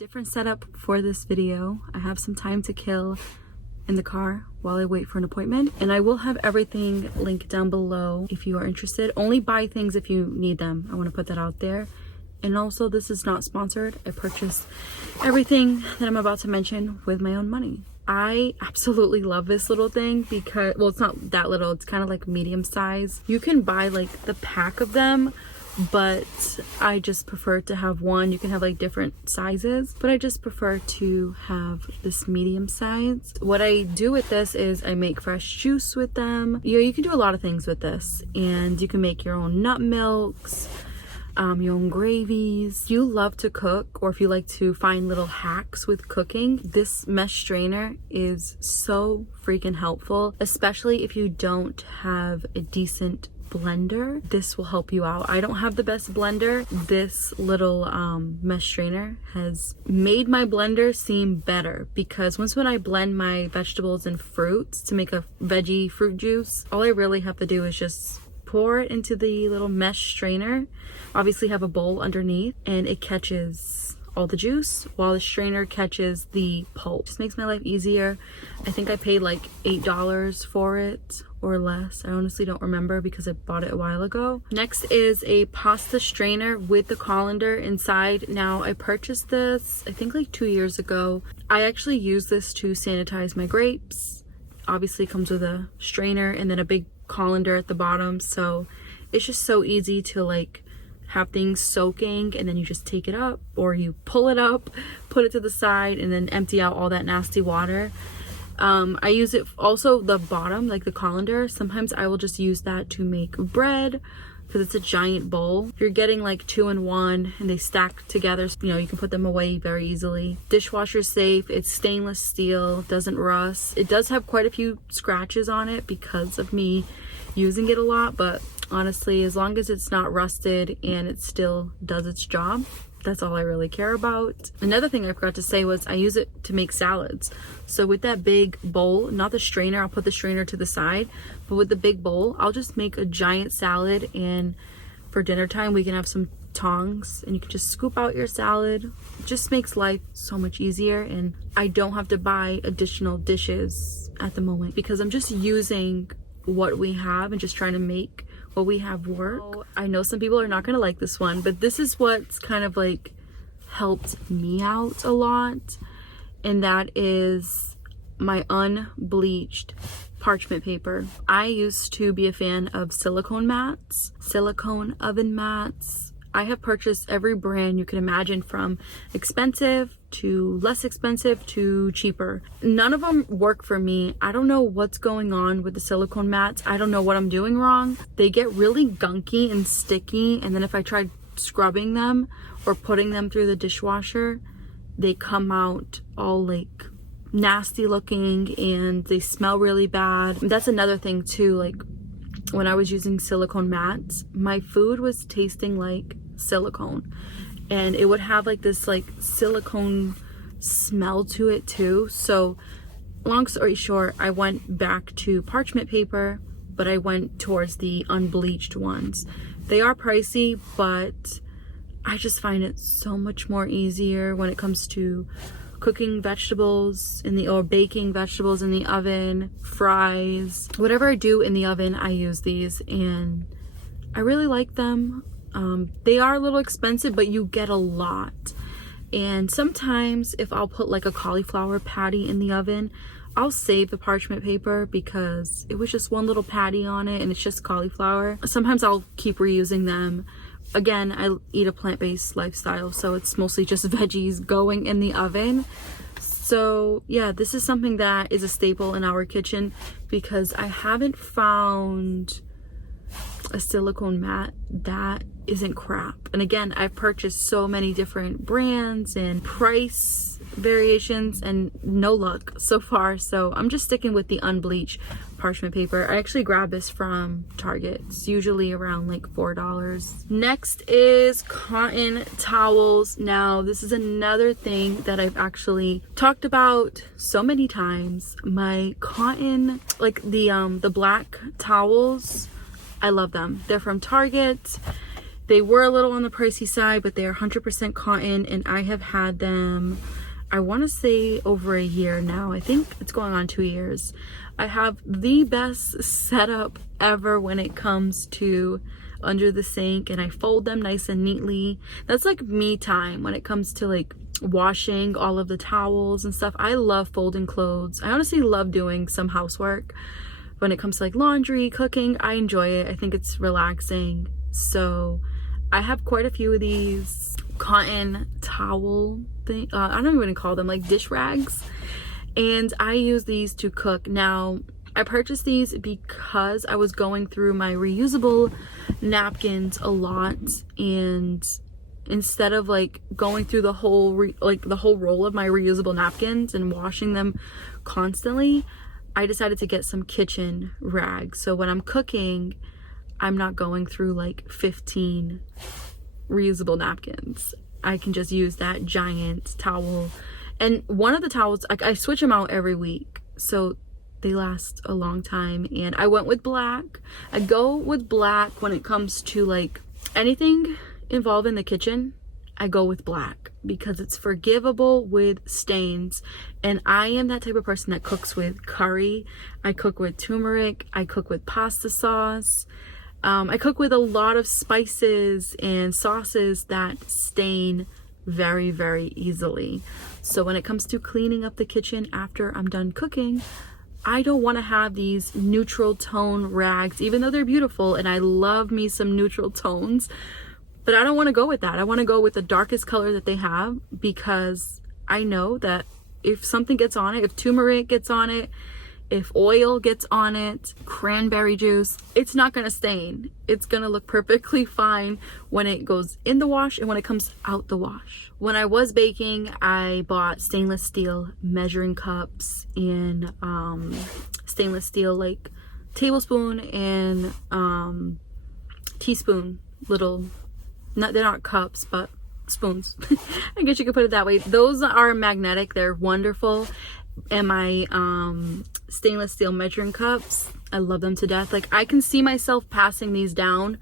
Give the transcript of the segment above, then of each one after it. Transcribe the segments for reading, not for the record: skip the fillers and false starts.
Different setup for this video. I have some time to kill in the car while I wait for an appointment, and I will have everything linked down below if you are interested. Only buy things if you need them. I want to put that out there. And also, this is not sponsored. I purchased everything that I'm about to mention with my own money. I absolutely love this little thing because, well, it's not that little, it's kind of like medium size. You can buy like the pack of them, but I just prefer to have one. You can have like different sizes, but I just prefer to have this medium size. What I do with this is I make fresh juice with them. You can do a lot of things with this, and you can make your own nut milks, your own gravies. If you love to cook, or if you like to find little hacks with cooking, this mesh strainer is so freaking helpful, especially if you don't have a decent blender. This will help you out. I don't have the best blender. This little mesh strainer has made my blender seem better, because when I blend my vegetables and fruits to make a veggie fruit juice, all I really have to do is just pour it into the little mesh strainer. Obviously have a bowl underneath, and it catches all the juice while the strainer catches the pulp. Just makes my life easier. I think I paid like $8 for it or less. I honestly don't remember because I bought it a while ago. Next is a pasta strainer with the colander inside. Now, I purchased this I think like 2 years ago. I actually use this to sanitize my grapes. Obviously it comes with a strainer and then a big colander at the bottom, so it's just so easy to like have things soaking, and then you just take it up, or you pull it up, put it to the side, and then empty out all that nasty water. I use it also the bottom, like the colander. Sometimes I will just use that to make bread because it's a giant bowl. If you're getting like 2 in 1 and they stack together, you know, you can put them away very easily. Dishwasher safe. It's stainless steel, doesn't rust. It does have quite a few scratches on it because of me using it a lot, but honestly, as long as it's not rusted and it still does its job, that's all I really care about. Another thing I forgot to say was I use it to make salads. So with that big bowl, not the strainer, I'll put the strainer to the side, but with the big bowl, I'll just make a giant salad, and for dinner time, we can have some tongs and you can just scoop out your salad. It just makes life so much easier, and I don't have to buy additional dishes at the moment because I'm just using what we have and just trying to make what we have work. I know some people are not going to like this one, but this is what's kind of like helped me out a lot, and that is my unbleached parchment paper. I used to be a fan of silicone mats, silicone oven mats. I have purchased every brand you can imagine, from expensive to less expensive to cheaper. None of them work for me. I don't know what's going on with the silicone mats. I don't know what I'm doing wrong. They get really gunky and sticky, and then if I try scrubbing them or putting them through the dishwasher, they come out all like nasty looking and they smell really bad. That's another thing too, like when I was using silicone mats, my food was tasting like silicone, and it would have like this like silicone smell to it too. So long story short, I went back to parchment paper, but I went towards the unbleached ones. They are pricey, but I just find it so much more easier when it comes to cooking vegetables in the, or baking vegetables in the oven, fries, whatever I do in the oven, I use these, and I really like them. They are a little expensive, but you get a lot. And sometimes if I'll put like a cauliflower patty in the oven, I'll save the parchment paper because it was just one little patty on it and it's just cauliflower. Sometimes I'll keep reusing them. Again, I eat a plant-based lifestyle, so it's mostly just veggies going in the oven. So yeah, this is something that is a staple in our kitchen because I haven't found a silicone mat that isn't crap. And again, I've purchased so many different brands and price variations and no luck so far, so I'm just sticking with the unbleached parchment paper. I actually grabbed this from Target. It's usually around like $4. Next is cotton towels. Now this is another thing that I've actually talked about so many times. My cotton, like the black towels, I love them. They're from Target. They were a little on the pricey side, but they're 100% cotton, and I have had them, I want to say, over a year now. I think it's going on 2 years. I have the best setup ever when it comes to under the sink, and I fold them nice and neatly. That's like me time when it comes to like washing all of the towels and stuff. I love folding clothes. I honestly love doing some housework. When it comes to like laundry, cooking, I enjoy it. I think it's relaxing. So I have quite a few of these cotton towel thing. I don't even call them like dish rags. And I use these to cook. Now, I purchased these because I was going through my reusable napkins a lot, and instead of like going through the whole roll of my reusable napkins and washing them constantly, I decided to get some kitchen rags. So when I'm cooking, I'm not going through like 15 reusable napkins. I can just use that giant towel. And one of the towels, I switch them out every week, so they last a long time. And I went with black. I go with black when it comes to like anything involved in the kitchen. I go with black because it's forgivable with stains. And I am that type of person that cooks with curry. I cook with turmeric. I cook with pasta sauce. I cook with a lot of spices and sauces that stain very, very easily. So when it comes to cleaning up the kitchen after I'm done cooking, I don't want to have these neutral tone rags, even though they're beautiful and I love me some neutral tones, but I don't want to go with that. I want to go with the darkest color that they have, because I know that if something gets on it, if turmeric gets on it, if oil gets on it, cranberry juice, it's not going to stain. It's going to look perfectly fine when it goes in the wash and when it comes out the wash. When I was baking, I bought stainless steel measuring cups and stainless steel like tablespoon and teaspoon little, they're not cups, but spoons. I guess you could put it that way. Those are magnetic. They're wonderful. And my stainless steel measuring cups, I love them to death. Like, I can see myself passing these down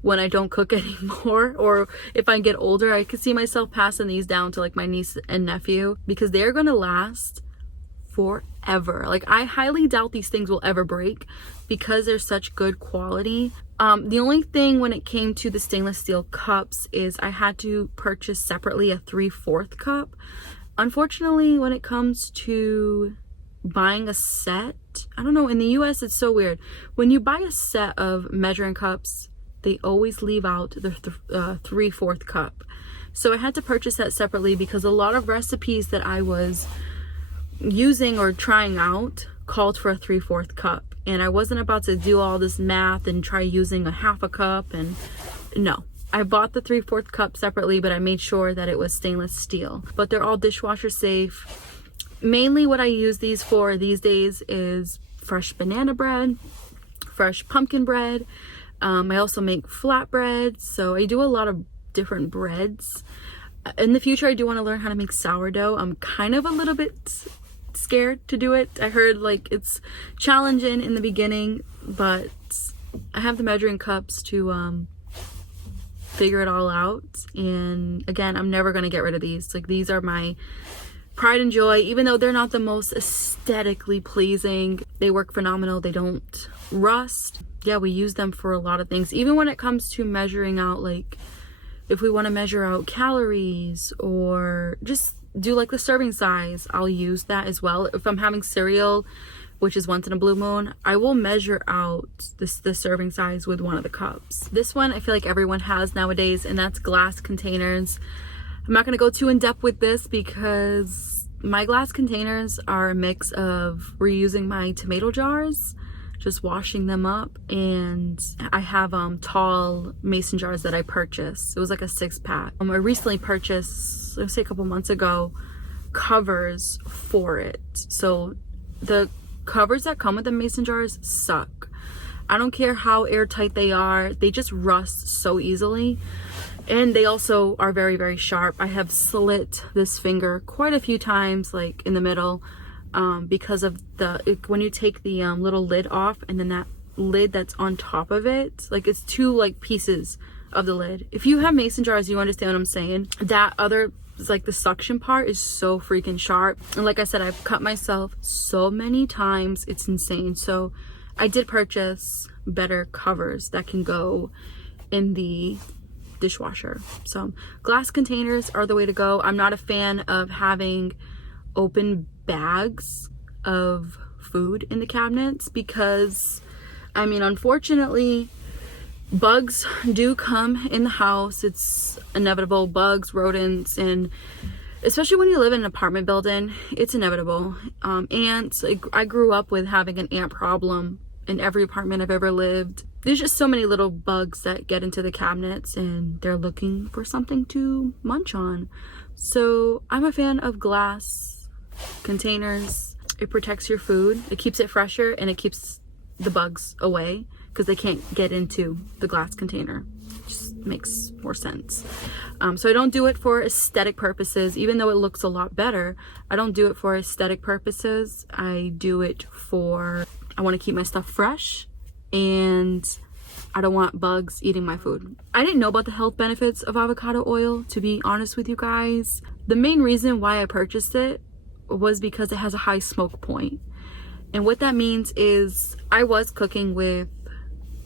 when I don't cook anymore, or if I get older, I can see myself passing these down to like my niece and nephew, because they're gonna last forever. Like, I highly doubt these things will ever break because they're such good quality. The only thing when it came to the stainless steel cups is I had to purchase separately a 3/4 cup. Unfortunately, when it comes to buying a set, I don't know, in the US it's so weird. When you buy a set of measuring cups, they always leave out the 3/4 cup. So I had to purchase that separately because a lot of recipes that I was using or trying out called for a 3/4 cup. And I wasn't about to do all this math and try using a 1/2 cup, and no. I bought the 3/4 cup separately, but I made sure that it was stainless steel. But they're all dishwasher safe. Mainly what I use these for these days is fresh banana bread, fresh pumpkin bread. I also make flatbread, so I do a lot of different breads. In the future, I do want to learn how to make sourdough. I'm kind of a little bit scared to do it. I heard like it's challenging in the beginning, but I have the measuring cups to figure it all out. And again, I'm never going to get rid of these. Like, these are my pride and joy. Even though they're not the most aesthetically pleasing, they work phenomenal. They don't rust. Yeah, we use them for a lot of things. Even when it comes to measuring out, like if we want to measure out calories or just do like the serving size, I'll use that as well. If I'm having cereal, which is once in a blue moon, I will measure out the serving size with one of the cups. This one I feel like everyone has nowadays, and that's glass containers. I'm not going to go too in depth with this because my glass containers are a mix of reusing my tomato jars, just washing them up, and I have tall mason jars that I purchased. It was like a 6-pack. I recently purchased, let's say a couple months ago, covers for it. So the covers that come with the mason jars suck. I don't care how airtight they are, they just rust so easily. And they also are very, very sharp. I have slit this finger quite a few times, like in the middle, because of when you take the little lid off, and then that lid that's on top of it, like it's two like pieces of the lid. If you have mason jars, you understand what I'm saying. That other, like the suction part, is so freaking sharp. And like I said, I've cut myself so many times, it's insane. So I did purchase better covers that can go in the dishwasher. So glass containers are the way to go. I'm not a fan of having open bags of food in the cabinets because, I mean, unfortunately, bugs do come in the house. It's inevitable. Bugs, rodents, and especially when you live in an apartment building, it's inevitable. Ants. I grew up with having an ant problem in every apartment I've ever lived. There's just so many little bugs that get into the cabinets and they're looking for something to munch on. So I'm a fan of glass containers. It protects your food, it keeps it fresher, and it keeps the bugs away because they can't get into the glass container. Just makes more sense. So I don't do it for aesthetic purposes, even though it looks a lot better. I don't do it for aesthetic purposes. I do it for, I want to keep my stuff fresh, and I don't want bugs eating my food. I didn't know about the health benefits of avocado oil, to be honest with you guys. The main reason why I purchased it was because it has a high smoke point. And what that means is I was cooking with,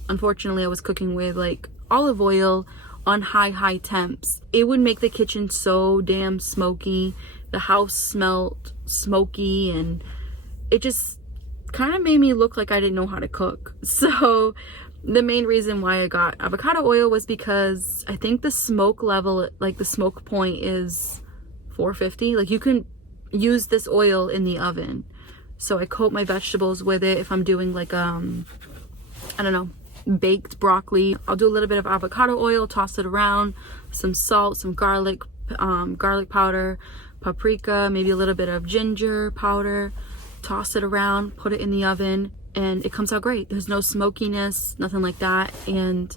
unfortunately, I was cooking with like olive oil on high temps. It would make the kitchen so damn smoky. The house smelled smoky, and it just kind of made me look like I didn't know how to cook. So the main reason why I got avocado oil was because I think the smoke level, like the smoke point, is 450. Like you can use this oil in the oven. So I coat my vegetables with it. If I'm doing like I don't know, baked broccoli, I'll do a little bit of avocado oil, toss it around, some salt, some garlic powder, paprika, maybe a little bit of ginger powder, toss it around, put it in the oven, and it comes out great. There's no smokiness, nothing like that. And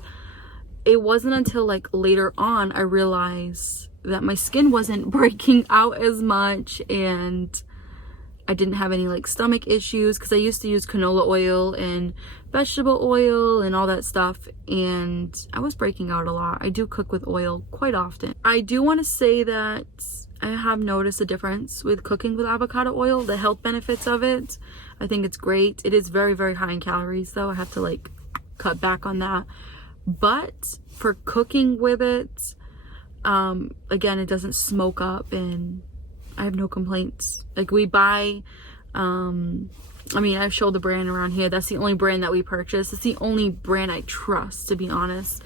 it wasn't until like later on I realized that my skin wasn't breaking out as much, and I didn't have any like stomach issues, because I used to use canola oil and vegetable oil and all that stuff, and I was breaking out a lot. I do cook with oil quite often. I do want to say that I have noticed a difference with cooking with avocado oil, the health benefits of it. I think it's great. It is very, very high in calories though. I have to like cut back on that. But for cooking with it, again, it doesn't smoke up, and I have no complaints. Like we buy, I mean, I've showed the brand around here. That's the only brand that we purchase. It's the only brand I trust, to be honest,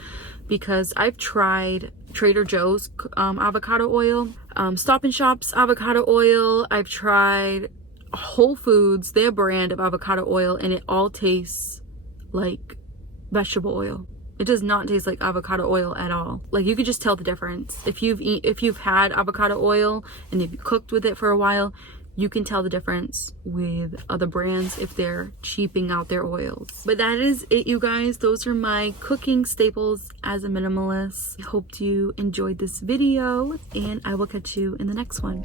because I've tried Trader Joe's avocado oil, Stop and Shop's avocado oil. I've tried Whole Foods, their brand of avocado oil, and it all tastes like vegetable oil. It does not taste like avocado oil at all. Like you could just tell the difference. If you've had avocado oil and if you cooked with it for a while, you can tell the difference with other brands if they're cheaping out their oils. But that is it, you guys. Those are my cooking staples as a minimalist. I hope you enjoyed this video, and I will catch you in the next one.